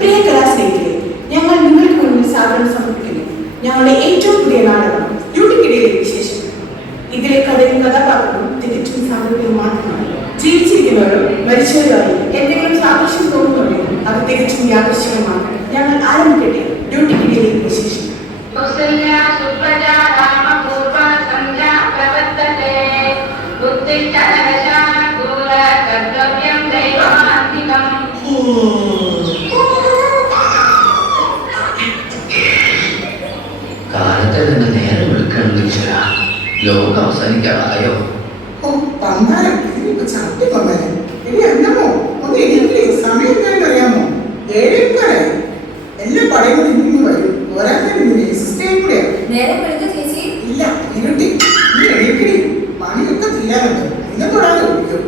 പ്രിയ കലാസ്നേഹിതരെ, ഞങ്ങൾ നിങ്ങൾക്ക് മുന്നിൽ സാധനം സമർപ്പിക്കുന്നു ഞങ്ങളുടെ ഏറ്റവും പുതിയ നാടകം ഡ്യൂട്ടിക്കിടയിലെ വിശേഷം. ഇതിലെ കഥയും കഥാപാത്രവും തികച്ചും സാമൂഹികവും മാത്രമാണ്. ജീവിച്ചിരിക്കുന്നവരോ മരിച്ചവരായി എന്തെങ്കിലും സാദൃശ്യം തോന്നുന്നുണ്ടെങ്കിൽ അത് തികച്ചും യാദൃശ്ചികമാണ്. ഞങ്ങൾ ആരംഭിക്കട്ടെ ഡ്യൂട്ടിക്കിടയിലെ വിശേഷം. കാലത്തെ തന്നെ നേരം വിളിക്കണം ഈശ്വര. ലോകം അവസാനിക്കാറായോ? സമയം ഏഴേക്കാരായി. എല്ലാ പടയും ഇന്ന് വരും. ഇല്ല ഇരുട്ടി പണിയൊക്കെ തീരാറുണ്ട്. ഇന്നത്തോടാതെ ഓടിക്കും.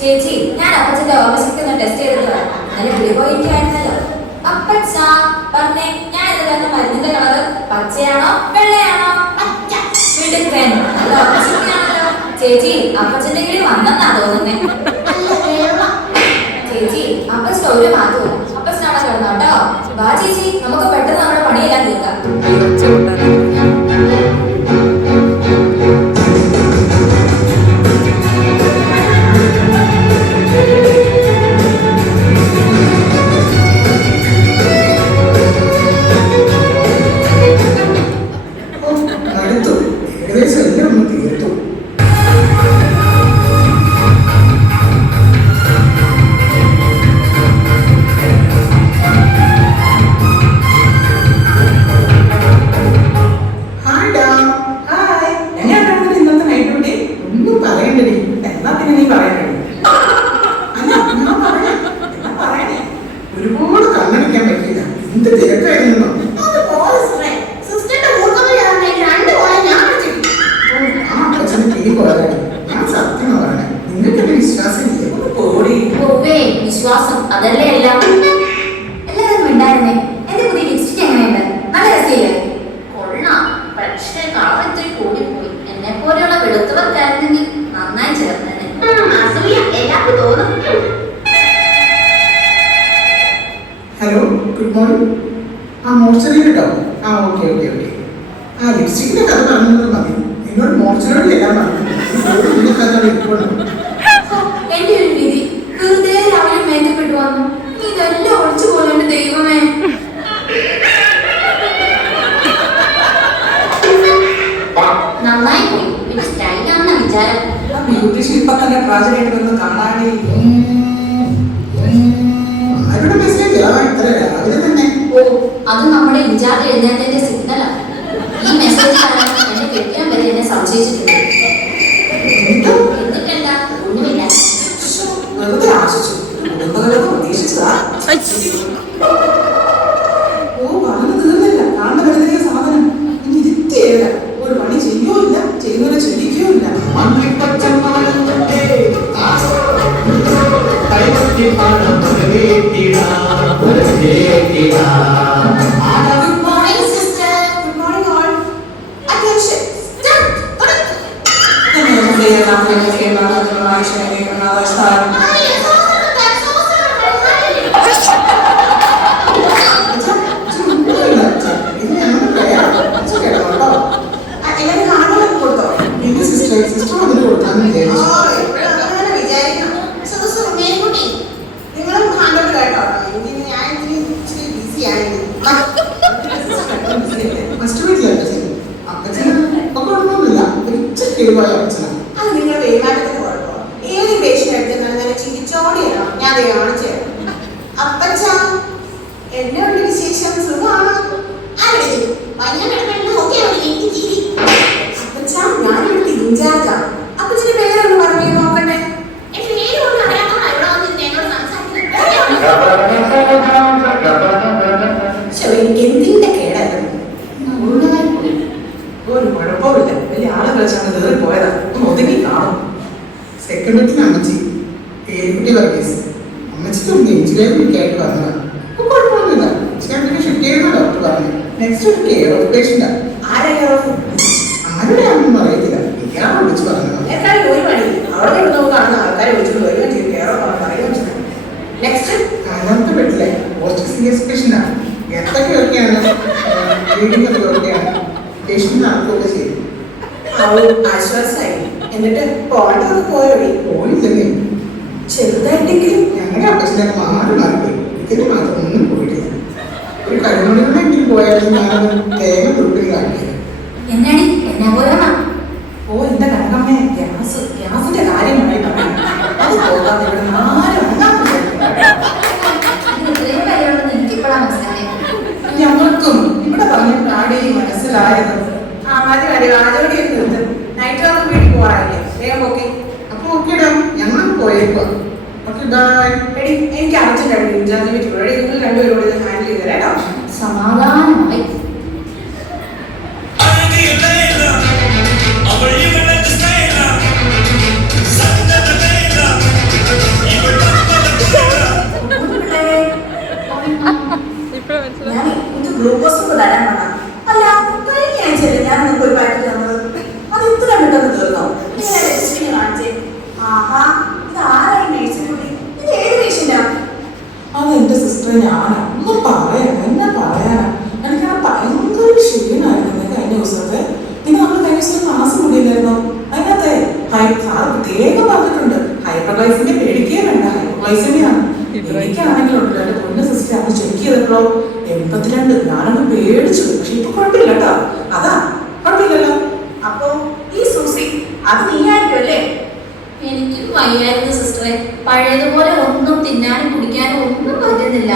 ചേച്ചി, ഞാൻ അപ്പച്ചന്റെ ഓഫീസിൽ ടെസ്റ്റ് ചെയ്തിട്ടുള്ള നല്ല വിളിപോയിട്ടായിരുന്നല്ലോ. അപ്പച്ച പറഞ്ഞേ, ഞാൻ ഇതിലൊക്കെ മരുന്നിന്റെ കളറ് പച്ചയാണോ വെള്ളയാണോ? മിടുക്കൻ, നല്ല ഓഫീസിലാണല്ലോ. ചേച്ചി അപ്പച്ചന്റെ കീഴിൽ വന്നെന്നാ തോന്നുന്നേ. ചേച്ചി അപ്പച്ചന്റെ ഒരു മാറ്റവും അപ്പച്ചനാണ് കിടന്നോട്ടോ. വാ ചേച്ചി, നമുക്ക് പെട്ടെന്ന് നമ്മുടെ പണിയെല്ലാം തീർക്കാം. ഒരുപാട് കണ്ണടിക്കാൻ പറ്റില്ല. എന്ത് തിരക്കായിരുന്നു. ഞാൻ സത്യം പറയണേ, നിങ്ങൾക്ക് എന്റെ വിശ്വാസം വിശ്വാസം അതല്ലേ എല്ലാം. എല്ലാവരും ഉണ്ടായിരുന്നേ. എന്റെ പുതിയ ലിപ്സ്റ്റിക് എങ്ങനെയുണ്ട്? നല്ല രസയില്ലേ? കൊള്ളാം. പക്ഷേ കളർ ഇത്തിരി കൂടിപ്പോയി. എന്നെ പോലെയുള്ള വെളുത്തവർക്കായിരുന്നെങ്കിൽ നന്നായി ചേർന്നേനെ. അസൂയ എല്ലാവർക്കും തോന്നും. Hello, good morning. മോർച്ചറി കേട്ടോ? ഓക്കെ. ലിപ്സ്റ്റിക്കിന്റെ കഥ പറഞ്ഞത് മതി. എന്നോട് മോർച്ചറി എല്ലാം പറഞ്ഞു. എന്റെ ഒരു വിധി വെറുതെ രാവിലെ മേക്കപ്പെട്ടു വന്നു. ഇതെല്ലാം ഒളിച്ചു പോലെന്റെ ദൈവമേ. നന്നായി പോയി. പിന്നെ സ്റ്റൈലാണെന്ന വിചാരം. ബ്യൂട്ടീഷ്യൻ ഇപ്പൊ തന്നെ പ്രാചീനൊന്ന് കാണാനേ. അത് നമ്മുടെ ഇൻചാർജ് എഴുന്നേറ്റതിന്റെ സിഗ്നലാണ്. ഈ മെസ്സേജ് കാരണം എന്നെ കെട്ടിയാൻ വരെ എന്നെ സംശയിച്ചിട്ടുണ്ട്. എന്നിട്ടെന്താ, ഒന്നുമില്ല. ഒരു പണി ചെയ്യോ ഇല്ല, ചെയ്യുന്നവരെ ചിന്തിക്കോ ഇല്ല. അത് നിങ്ങളുടെ പെരുമാറ്റത്തിന് കുഴപ്പമോ? ഏത് പേഷ്യന്റ് എടുത്ത് അങ്ങനെ ചിരിച്ചോടെയാണോ ഞാൻ കാണിച്ചു തരാം. അപ്പച്ച, എന്നെ ഒരു വിശേഷം സുഖമാണോ? അപ്പച്ച, ഞാനിവിടെ ഇൻചാർജാ. അപ്പച്ചന്റെ പേരൊന്ന് പറഞ്ഞു നോക്കട്ടെ. എന്തിന്റെ കേടായിരുന്നു? ഒരു കുഴപ്പമില്ല. വലിയ ആളെ വിളിച്ചാണ് കയറി പോയതാ. ഒതുങ്ങി കാണും. സെക്രട്ടറി അമ്മച്ചി പേരുകുട്ടി വർഗീസ്. അമ്മച്ചിക്ക് എഞ്ചിനീയറിംഗ് ആയിട്ട് പറഞ്ഞതാണ്. കുഴപ്പമൊന്നുമില്ല. ഷിഫ്റ്റ് ചെയ്യുന്ന ഡോക്ടർ പറഞ്ഞു. നെക്സ്റ്റ് ഒരു കെയർ ഓഫ് പേഷ്യന്റ്. ആരുടെ ആണെന്നും അറിയത്തില്ല. ഇയാളെ വിളിച്ചു പറഞ്ഞു. ഒരു പണി അവിടെ കാണുന്ന ആൾക്കാരെ വിളിച്ചിട്ട് വരികയും ചെയ്യും. കെയർ ഓഫ് പറയുകയും ചെയ്യും. നെക്സ്റ്റ് കാലാവസ്ഥ പെട്ടില്ലേ? കുറച്ച് സീരിയസ് പേഷ്യൻ്റാണ്. എന്തൊക്കെയൊക്കെയാണ് റീഡിംഗ് ഒക്കെ ഓക്കെയാണ്, പേഷ്യൻ്റ് നടക്കുകയൊക്കെ ചെയ്യും. ആശ്വാസമായി. എന്നിട്ട് പോകേണ്ടതൊക്കെ പോയോടി? പോയില്ലേ, ചെറുതായിട്ടെങ്കിലും. ഞങ്ങളുടെ അപ്പച്ചനൊക്കെ മാറിപ്പോയി. ഇതിന് മാത്രം ഒന്നും പോയിട്ടില്ല. ഒരു കഴിവുണ്ടെങ്കിലും പോയാലും ഞാനത് തേങ്ങ തൊട്ടിൽ കാണിക്കില്ല. എന്നാടി എന്നാ പോരാ? ഓ എന്റെ കണക്കമ്മേ, ഗ്യാസിന്റെ കാര്യമായി പറയാം. അത് പോകാതെ ഇവിടെ ആരും ഇത്രയും കാര്യമുണ്ടെന്ന് എനിക്കിപ്പോഴാണ് മനസ്സിലായത്. ഞങ്ങൾക്കും ഇവിടെ പറഞ്ഞ കാടി മനസ്സിലായത്. ആ മതി മതി, ആരോഗ്യം നിർത്ത്. നൈറ്റ് വർക്ക് വീട്ടിൽ പോകാറില്ലേ? വേഗം ഓക്കെ. അപ്പൊ ഓക്കേടാ, ഞങ്ങൾ പോയേക്കുക. Okay bye. എടി എനിക്ക് അർജന്റ് ആയിട്ട് ഇൻചാർജ് മീറ്റിംഗ് എടി, നിങ്ങൾ രണ്ടുപേരോട് ഇത് ഹാൻഡിൽ ചെയ്ത് തരാം കേട്ടോ. സമാധാനമായി. ഞാൻ ഇത് ഗ്ലൂക്കോസ് ഒക്കെ തരാൻ വേണം. അല്ല കഴിഞ്ഞ ആഴ്ചയല്ലേ ഞാൻ നിങ്ങൾക്ക് ഒരു പാക്കറ്റ് തന്നത്? അത് ഇത്ര പെട്ടെന്ന് തീർന്നോ? നിങ്ങൾ രജിസ്ട്രി കാണിച്ചേ. ആഹാ, ഇത് ആരായി മേടിച്ചു കൂടി? ഇത് ഏത് പേഷ്യന്റാ? അത് എന്റെ സിസ്റ്റർ ഞാനാ. ഒന്നും പറയാം, എന്നാ പറയാനാ. എനിക്കാ ഭയങ്കര ക്ഷീണമായിരുന്നു കഴിഞ്ഞ ദിവസത്തെ. പിന്നെ നമ്മൾ കഴിഞ്ഞ ദിവസം ക്ലാസ് കൂടിയില്ലായിരുന്നോ? അതിനകത്തെ സാറ് പ്രത്യേകം പറഞ്ഞിട്ടുണ്ട്, ഹൈപ്പർഗ്ലൈസിന്റെ പേടിക്കേ വേണ്ട, ഹൈപ്പർഗ്ലൈസിന്റെയാണ്. എനിക്കാണെങ്കിലുണ്ട് എന്റെ പൊന്ന സിസ്റ്റർ അന്ന് ചെക്ക് ചെയ്തപ്പോഴോ 82. ഞാനൊന്ന് പേടിച്ചു. പക്ഷെ ഇപ്പൊ കുഴപ്പമില്ല കേട്ടോ. അതാ കുഴപ്പമില്ലല്ലോ. അപ്പൊ ഈ സൂസി അത് നീയായിരിക്കും അല്ലേ? എനിക്കും വയ്യായിരുന്നു സിസ്റ്ററെ. പഴയതുപോലെ ഒന്നും തിന്നാനും കുടിക്കാനും ഒന്നും പറ്റുന്നില്ല.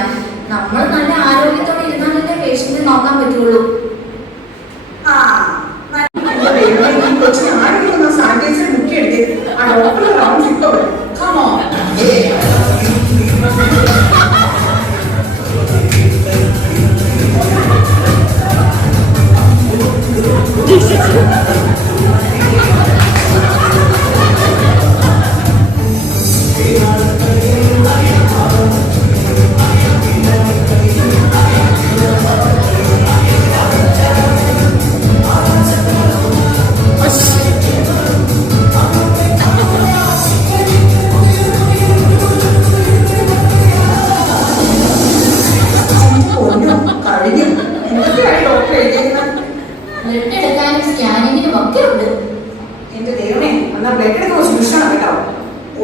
നമ്മൾ നല്ല ആരോഗ്യത്തോടെ ഇരുന്നാലല്ലേ പേഷ്യന്റിനെ നോക്കാൻ പറ്റുള്ളൂ. ആ കൊച്ചിന് ആരെങ്കിലും സാനിറ്റൈസർ ബുക്ക് എടുത്തേ. ആ ഡോക്ടർ റൗണ്ട് ഇപ്പൊ വരും. Come on. ബ്ലഡ് എടുക്കാനും സ്കാനിങ്ങിനും ഒക്കെ ഉണ്ട്. എന്റെ ദൈവമേ, എന്നാ ബ്ലഡ് എടുക്കാൻ കുറച്ച് പ്രശ്നമാണ് കേട്ടോ.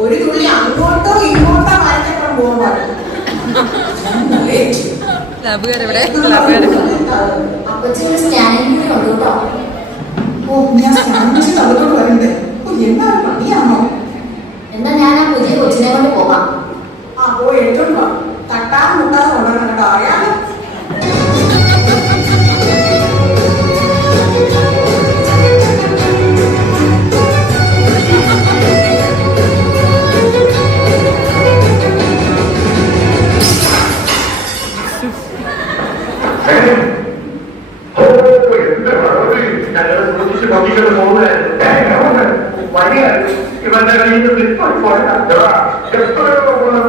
ഒരു തുള്ളി അങ്ങോട്ടോ ഇങ്ങോട്ടോ വരച്ചപ്പം പോകാൻ പാടില്ല. അപ്പച്ചൊരു സ്കാനിങ്ങിനും ഉണ്ട് കേട്ടോ. ഓ, ഞാൻ സ്കാനിച്ച് അതോട് വരണ്ടേ? ഓ, എന്നാ പണിയാണോ? എന്നാ ഞാൻ ആ പുതിയ കൊച്ചിനെ കൊണ്ട് പോകാം. ആ പോയി എടുത്തോണ്ട് വാ. തട്ടാൻ മുട്ടാതെ കൊണ്ടുവരണം കേട്ടോ. അറിയാലോ. ഇവന്റെ കയ്യിൽ നിന്ന് എത്രയോ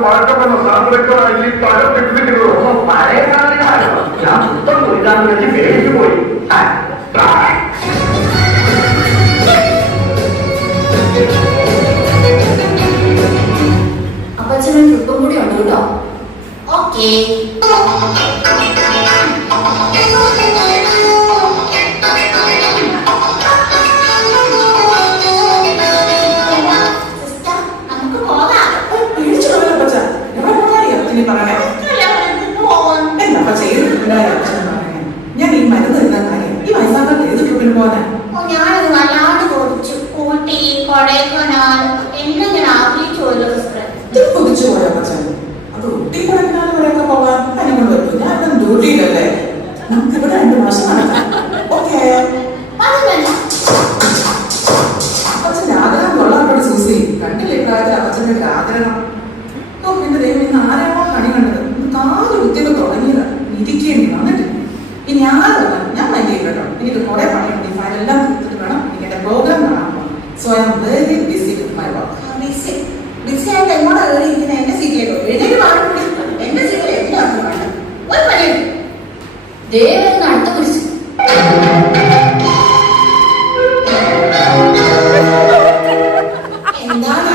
പഴക്കമെന്ന സാധനങ്ങളായി ഈ പഴം കിട്ടുന്നു. പഴയ കാലത്താണോ ഞാൻ പുസ്തകം കുറിക്കാന്ന് വെച്ച് പേടിച്ചു പോയി. അപ്പച്ചനൊരു ട്രിപ്പും കൂടി ഉണ്ട് കേട്ടോ. ഓക്കേ. ഞാൻ ഈ മരുന്ന് തരുന്ന കാര്യം ഈ വയസ്സാക്കാത്ത ഏത് ട്രിപ്പിന് പോകാനാ? ഞാനത് വല്ലാണ്ട് കൊതിച്ചു. ഊട്ടി, കൊടൈക്കനാൽ എല്ലാം ഞാൻ ആഗ്രഹിച്ചുവല്ലോ സിസ്റ്റർ. കൊതിച്ചു പോയാ പച്ചാൻ. അത് ഊട്ടി കൊടൈക്കനാൽ വരെയൊക്കെ പോകാൻ അതിനെ കൊണ്ട് പറ്റും. ഞാൻ ഇവിടെ ഡ്യൂട്ടിയിലല്ലേ. നമുക്ക് ഇവിടെ 2 മാസം നടക്കാം. ഓക്കെ. അപ്പച്ചന്റെ ആഗ്രഹം കൊള്ളാൻ സൂസി. കണ്ടില്ലേ പ്രായത്തിൽ അപ്പച്ചന്റെ ഒരു ആഗ്രഹം. ഓ എന്റെ ദൈവം, ഇന്ന് ആരെയാണോ കണി കണ്ടത്? കാല് കുത്തിയൊക്കെ തുടങ്ങിയത് ഇരിക്കേണ്ടി വന്നിട്ട്. ഇനി ആരല്ല, ഞാൻ മൈൻഡ് ചെയ്യും കേട്ടോ. എനിക്ക് കുറെ പണിയുണ്ട്. ഈ ഫയലെല്ലാം കൊടുത്തിട്ട് വേണം എനിക്ക് എന്റെ പ്രോഗ്രാം കാണാൻ പോകാം. So I am very busy with my work. Busy ആയിട്ട് എങ്ങോട്ടാ കയറിയിരിക്കുന്ന? എന്റെ സീറ്റിലേക്കോ? എഴുന്നേറ്റ് മാറി. എന്റെ സീറ്റിൽ എല്ലാവർക്കും വേണം. ഒരു പണിയുണ്ട്. ദേവൻ അടുത്ത കുറിച്ച് എന്താണ്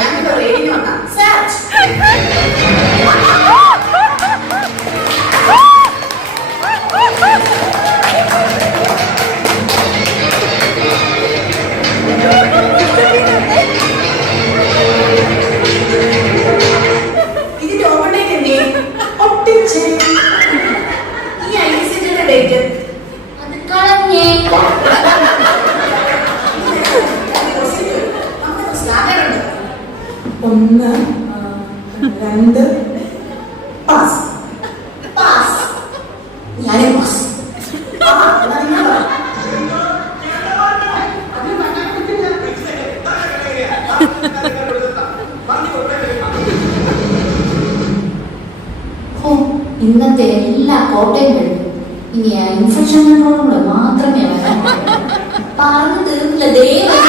ഞാൻ റേഡിയോ വന്നാ 1 2 പാസ്. പാസ്. ഞാനും പാസ്. ആ, എന്നാ നിങ്ങൾ പറ. ഓ, ഇന്നത്തെ എല്ലാ കോട്ടയും കഴിഞ്ഞു. ഇനി ആ ഇൻഫെക്ഷൻ കൺട്രോളും കൂടെ മാത്രമേ വരാൻ പറഞ്ഞു തീർന്നില്ല. ദൈവം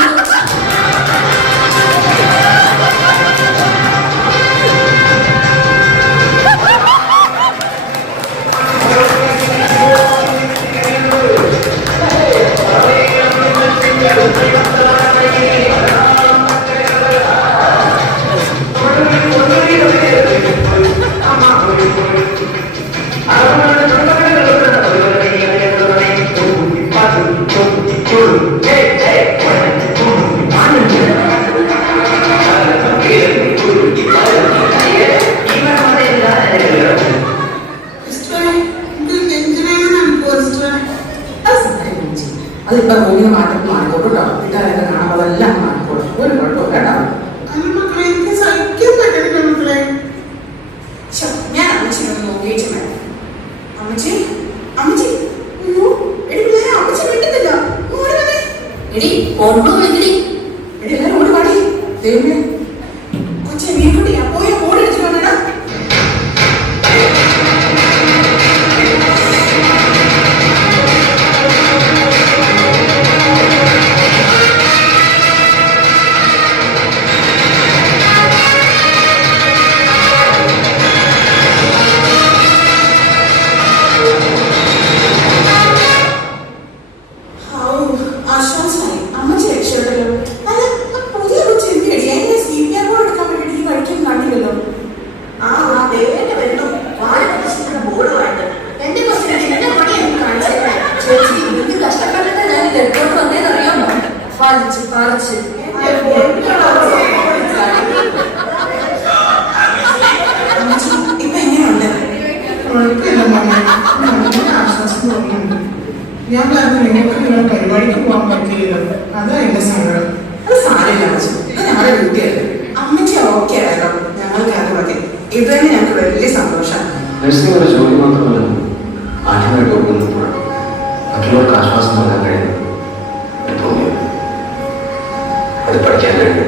അതിപ്പോ റൂമിന് മാറ്റം മാറിക്കോളൂ കേട്ടോ. വീട്ടുകാരൊക്കെ കാണുമ്പോൾ എല്ലാം മാറിക്കോളും. ഒരു കുഴപ്പമില്ല കേട്ടോ. മക്കളെ എനിക്ക് സഹിക്കാൻ പറ്റണില്ല മക്കളെ. ശ്ശോ, ഞാൻ അമ്മച്ചിനൊന്ന് നോക്കിയിട്ട് വേണം. അമ്മച്ചി അമ്മച്ചി അയ്യോ എടി പിള്ളേരെ അമ്മച്ചി കിട്ടുന്നില്ല. ഓടി വന്നേ. എടി ഓർമ്മ വിളിക്കടി. എടി എല്ലാവരും ഓടി പാടി. ദൈവമേ കൊച്ചെ വീട്ടുകൂടിയാ പോയ ഓടി എടുത്തിട്ട് വന്നേടാ. ആശ്വാസമായി. അമ്മച്ചി രക്ഷപ്പെട്ടല്ലോ. അല്ല, ആ പുതിയ കൊച്ചു എന്തിനടി? അതിനെ CPR ബോർഡ് എടുക്കാൻ വേണ്ടിയിട്ട് ഈ വഴിക്കും കണ്ടില്ലല്ലോ. എന്റെ കൊച്ചിനെ എന്റെ പണി എനിക്ക് കാണിച്ചേക്കാൻ. ചേച്ചി എന്ത് കഷ്ടപ്പെട്ടിട്ട് ഞാൻ തെക്കോട്ട് വന്നേന്നറിയാമോ? പാലിച്ച് പാലിച്ച് അമ്മച്ചി ഇപ്പൊ എങ്ങനെയുണ്ട്? കുഴപ്പമില്ല മോനെ. നല്ല ആശ്വാസം തോന്നുന്നുണ്ട്. ഞാൻ പറഞ്ഞു നിങ്ങൾക്ക് നിങ്ങളുടെ പരിപാടിക്ക് പോകാൻ പറ്റില്ലല്ലോ. അതാ എന്റെ സങ്കടം. അത് സാരമില്ല അമ്മച്ചി. ഇത് ഞങ്ങളുടെ ഡ്യൂട്ടിയല്ലേ. അമ്മച്ചി ഓക്കെ ആയല്ലോ. ഞങ്ങൾക്ക് അത് മതി. ഇത് തന്നെ ഞങ്ങൾക്ക് വലിയ സന്തോഷമാണ്. നഴ്സിംഗ് ഒരു ജോലി മാത്രമല്ല, ആദ്യമായിട്ട് ഓർക്കുന്നപ്പോഴാണ് മറ്റുള്ളവർക്ക് ആശ്വാസം നൽകാൻ കഴിയുന്നത് തോന്നിയത്. അത് പഠിക്കാൻ കഴിയും.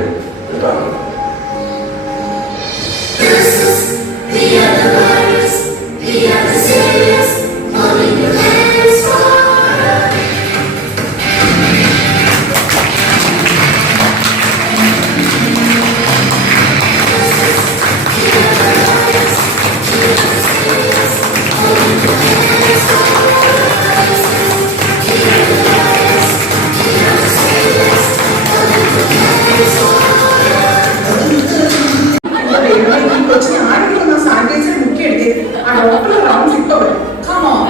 കൊച്ചിന് ആരെങ്കിലും സാനിറ്റൈസർ മുക്കി എടുത്ത് ആ ഡോക്ടർ റൗണ്ട് ഇപ്പൊ വരും. Come on.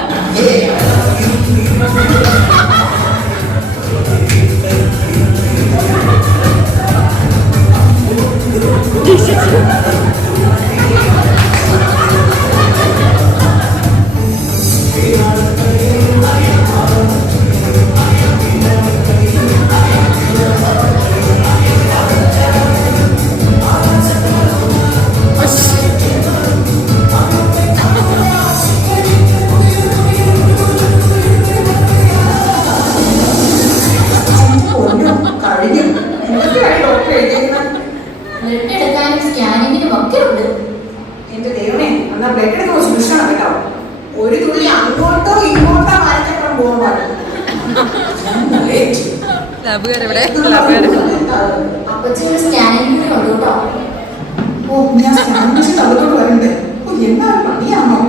കഴിഞ്ഞു. എന്തൊക്കെയായി ഡോക്ടർ എഴുതിയിരുന്നത്? ബ്ലഡ് എടുക്കാനും സ്കാനിങ്ങിനും ഒക്കെ ഉണ്ട്. എന്റെ ദൈവമേ, എന്നാ ബ്ലഡ് എടുക്കാൻ സൂക്ഷിക്കണം കേട്ടോ. ഒരു തുള്ളി അങ്ങോട്ടോ ഇങ്ങോട്ടോ മാറ്റപ്പുറം പോകാൻ പാടില്ല. അപ്പച്ചൊരു സ്കാനിങ്ങിനും ഉണ്ട് കേട്ടോ. ഓ, ഞാൻ സ്കാൻ ചെയ്ത് അകത്തോട്ട് വരണ്ടേ? ഓ, എന്നാ പണിയാണോ?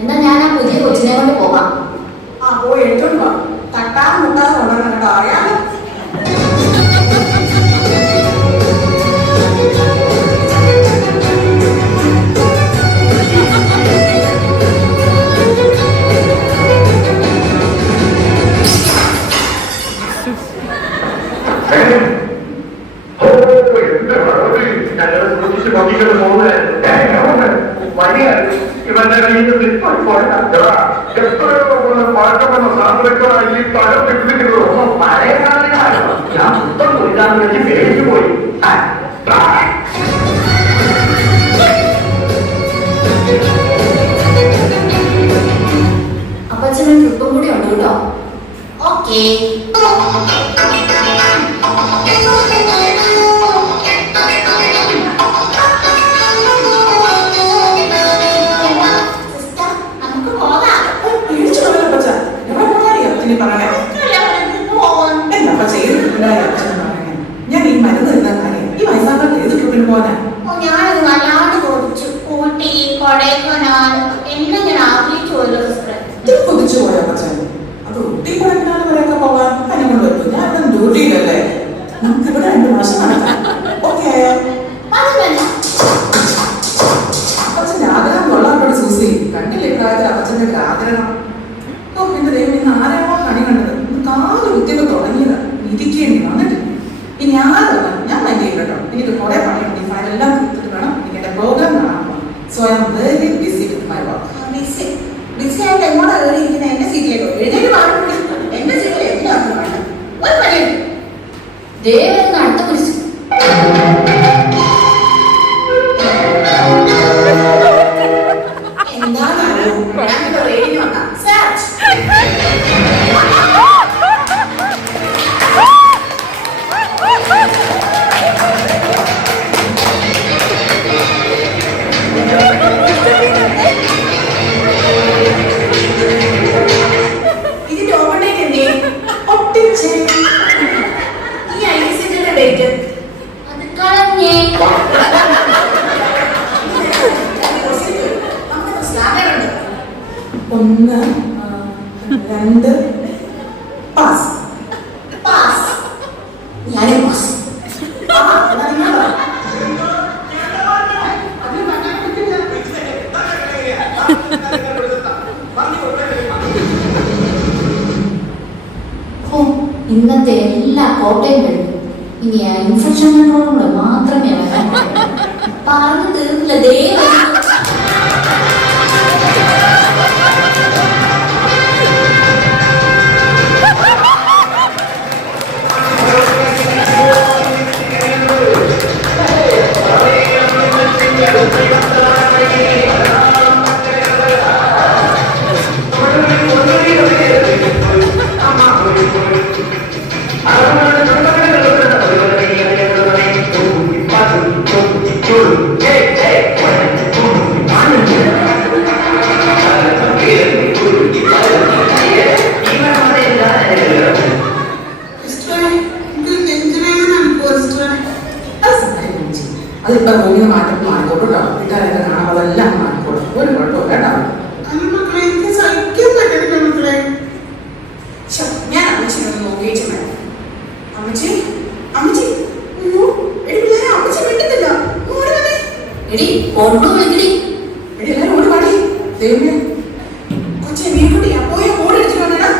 എന്നാ ഞാൻ ആ പുതിയ കൊച്ചിനെ കൊണ്ട് പോകാം. ആ, പോയി എടുത്തോണ്ട് വാ. തട്ടാതെ മുട്ടാതെ കൊണ്ടുവരണം കേട്ടോ. അറിയാമോ? ഇവന്റെ കയ്യിൽ നിന്ന് എത്രയോ പഴക്കമെന്ന സാധനങ്ങളായി ഈ തലം കിട്ടിയിരിക്കുന്നത്. പഴയ കാലം ഞാൻ പുത്തം കുടിക്കാന്ന് വെച്ച് പേടിച്ചു പോയി. കൊണ്ടു കേട്ടോ. ഓക്കേ. സിസ്റ്റർ, നമുക്ക് പോകാം. പേടിച്ചു പോയല്ലോ അപ്പച്ച. എവിടെ പോകാനേ അച്ഛനെ പറയണേ? എന്താ അപ്പച്ച ഏത് ട്രിപ്പിലായി അച്ഛനെ പറയണേ? ഞാൻ ഈ മരുന്ന് തരുന്ന കാര്യം ഈ വയസ്സാക്കാർക്ക് ഏത് ട്രിപ്പിന് പോകാനാ? ഞാനത് വല്ലാണ്ട് കൊതിച്ചു. ഊട്ടി, കൊടൈക്കനാൽ എല്ലാം ഞാൻ ആഗ്രഹിച്ചുവല്ലോ സിസ്റ്റർ. ഇത് കൊതിച്ചു പോയ അപ്പച്ചൻ. അത് ഊട്ടി കൊടൈക്കനാൽ വരെയൊക്കെ പോകാൻ എന്നെ കൊണ്ട് പറ്റും. ഞാൻ ഇവിടെ ഡ്യൂട്ടിയിലല്ലേ. നമുക്ക് ഇവിടെ 2 മാസം നടക്കാം. ഓക്കേ. അത് വേണ്ട. അപ്പച്ചന്റെ ആഗ്രഹം കൊള്ളാൻ സൂസി. കണ്ടില്ലേ പ്രായത്തിൽ അപ്പച്ചന്റെ ഒരു ആഗ്രഹം. ഓ എന്റെ ദൈവം ഇന്ന് ആരെയാണോ കണി കണ്ടത്? ഇന്ന് 4 കുത്തിയൊക്കെ തുടങ്ങിയത്. ഇരിക്കേണ്ടി വന്നിട്ട് ഇനി ഞാൻ മൈൻഡ് ചെയ്യും കേട്ടോ. എനിക്ക് കുറെ പണിയുണ്ട്. ഈ ഫയലെല്ലാം കൊടുത്തിട്ട് വേണം എനിക്ക് എന്റെ പ്രോഗ്രാം കാണാൻ. So I am very busy with my work. Busy ആയിട്ട് എങ്ങോട്ടാ കയറിയിരിക്കുന്നത്? എന്റെ സീറ്റിലേക്കോ? എഴുന്നേറ്റ് പാടുകൂടി. എന്റെ സീറ്റിൽ എല്ലാവർക്കും വേണം. ഒരു പണിയുണ്ട്. ദേവൻ അടുത്ത കുറിച്ച് എന്താണോ ഞാനിപ്പോ റേഡിയോ വന്നാ സെർച്ച്. ഇതിന്റെ ഓപ്പൺ ഡേറ്റ് എന്തേ? ഒട്ടിച്ചേ. ഈ ഐസിന്റെ ഡേറ്റ് അത് കളഞ്ഞേ. നമ്മുടെ സ്ലാബുണ്ട്. 1 2 പാസ്. പാസ്. ഞാനേ പാസ്. ഇന്നത്തെ എല്ലാ കോട്ടയും കഴിഞ്ഞു. ഇനി ആ ഇൻഫെക്ഷൻ കൺട്രോളും കൂടെ മാത്രമേ വരാൻ പറഞ്ഞു തീർന്നില്ല. ദൈവം അതിപ്പോ റൂമിന് മാറ്റം മാറിക്കോട്ടോ കേട്ടോ. വീട്ടുകാരൊക്കെ കാണാൻ അതെല്ലാം മാറിക്കോളും. ഒരു കുഴപ്പമില്ല കേട്ടോ. മക്കളെ എനിക്ക് സഹിക്കാൻ പറ്റണില്ല മക്കളെ. ഞാൻ അമ്മച്ചിനൊന്ന് നോക്കിയിട്ട് വേണം. അമ്മച്ചി അമ്മച്ചി അയ്യോ എടി ഞാൻ അമ്മച്ചി വിട്ടുന്നില്ല. എടി ഓർമ്മ വിളിക്കടി. എടി എല്ലാവരും ഓടി പാടി. ദൈവമേ കൊച്ചെ മീൻകുട്ടിയാ പോയ ഫോൺ എടുത്തിട്ട് വന്നടാ.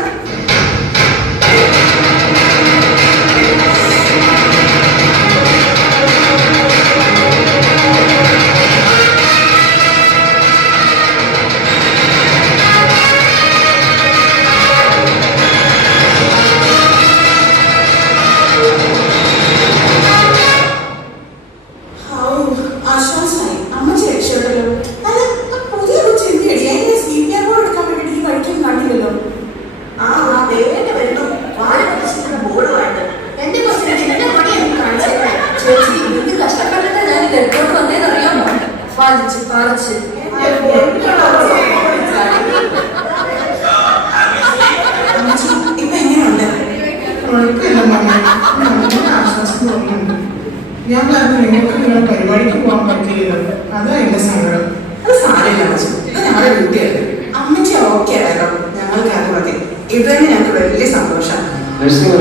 ആശ്വാസമായി. അമ്മച്ചി രക്ഷപ്പെട്ടല്ലോ. അല്ല പുതിയ കൊച്ചു എന്തിയടി? അതിന് CPR ബോർഡ് എടുക്കാൻ വേണ്ടിട്ട് ഈ കഴിക്കാൻ കണ്ടില്ലല്ലോ. ആ ദേവേന്റെ വരുന്നു. വാഴ പ്രദർശിക്കുന്ന ബോർഡുമായിട്ട്. എന്റെ കൊച്ചിനെ എന്റെ പണി എനിക്ക് കാണിച്ചേക്കാൻ. ചേച്ചി ഇത് കഷ്ടപ്പെട്ടിട്ട് ഞാൻ ഇത് എടുത്തോട്ട് വന്നേന്ന് അറിയാമോ? പാലിച്ച് പാലിച്ച് അമ്മച്ചി ഇപ്പൊ എങ്ങനെയുണ്ട്? കുഴപ്പമില്ല മമ്മ. നല്ല ആശ്വാസം തോന്നുന്നുണ്ട്. ഞാൻ പറഞ്ഞു നിങ്ങൾക്ക് നിങ്ങളുടെ പരിപാടിക്ക് പോകാൻ പറ്റിയില്ലല്ലോ. അതാ എന്റെ സങ്കടം. അത് സാരമില്ല അമ്മച്ചി. ഇത് ഞങ്ങളുടെ ഡ്യൂട്ടിയല്ലേ. അമ്മച്ചി ഓക്കെ ആയല്ലോ. ഞങ്ങൾക്ക് അത് മതി. ഇത് തന്നെ ഞങ്ങൾക്ക് വലിയ സന്തോഷം. നഴ്സിംഗ്